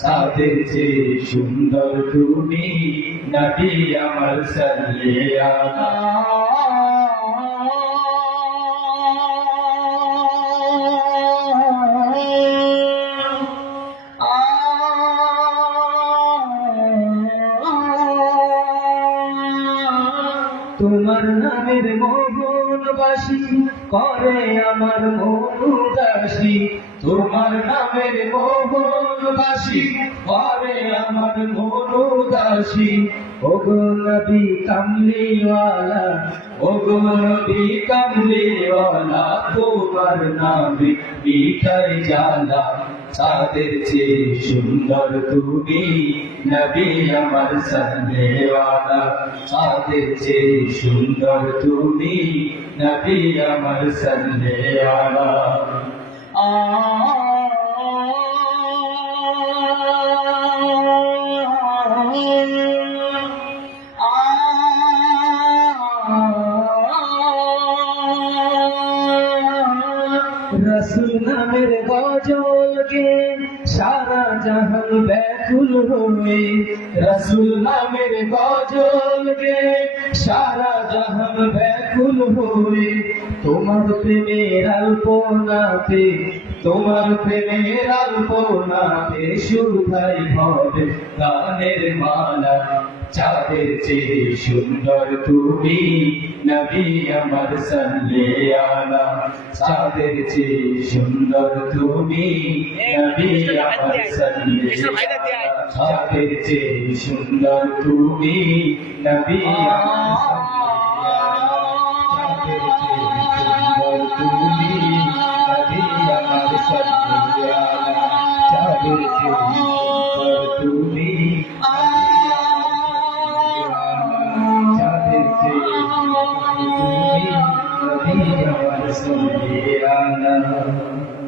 চাঁদের চেয়ে সুন্দর তুমি নবী আমার সাল্লাল্লাহু তোমার নামের মোহনবাসী করে আমার মন উদাসী, তোমার নামের মোহনবাসী করে আমার মন উদাসী। ওগো নবী কামলিওয়ালা, ওগো নবী কামলিওয়ালা, তোমার নামে মিঠাই জ্বালা। চাঁদের চেয়ে সুন্দর তুমি নবী আমার সাল্লাল্লাহু, চাঁদের চেয়ে সুন্দর তুমি নবী আমার সাল্লাল্লাহু। রসুল নামের গজল গে সারা জাহান ব্যাকুল হয়ে, রসুল নামের গজল গে সারা জাহান ব্যাকুল হয়ে। তোমার প্রেমের আলপনাতে, তোমার প্রেমের আলপনাতে শুধাই হবে গানের মালা। চাঁদের চেয়ে সুন্দর তুমি নবী আমার সাল্লাল্লাহু, চাঁদের চেয়ে সুন্দর তুমি নবী আমার সাল্লাল্লাহু, চাঁদের চেয়ে সুন্দর তুমি নবী আমার সাল্লাল্লাহু, চাঁদের চেয়ে সুন্দর তুমি নবী আমার সাল্লাল্লাহু।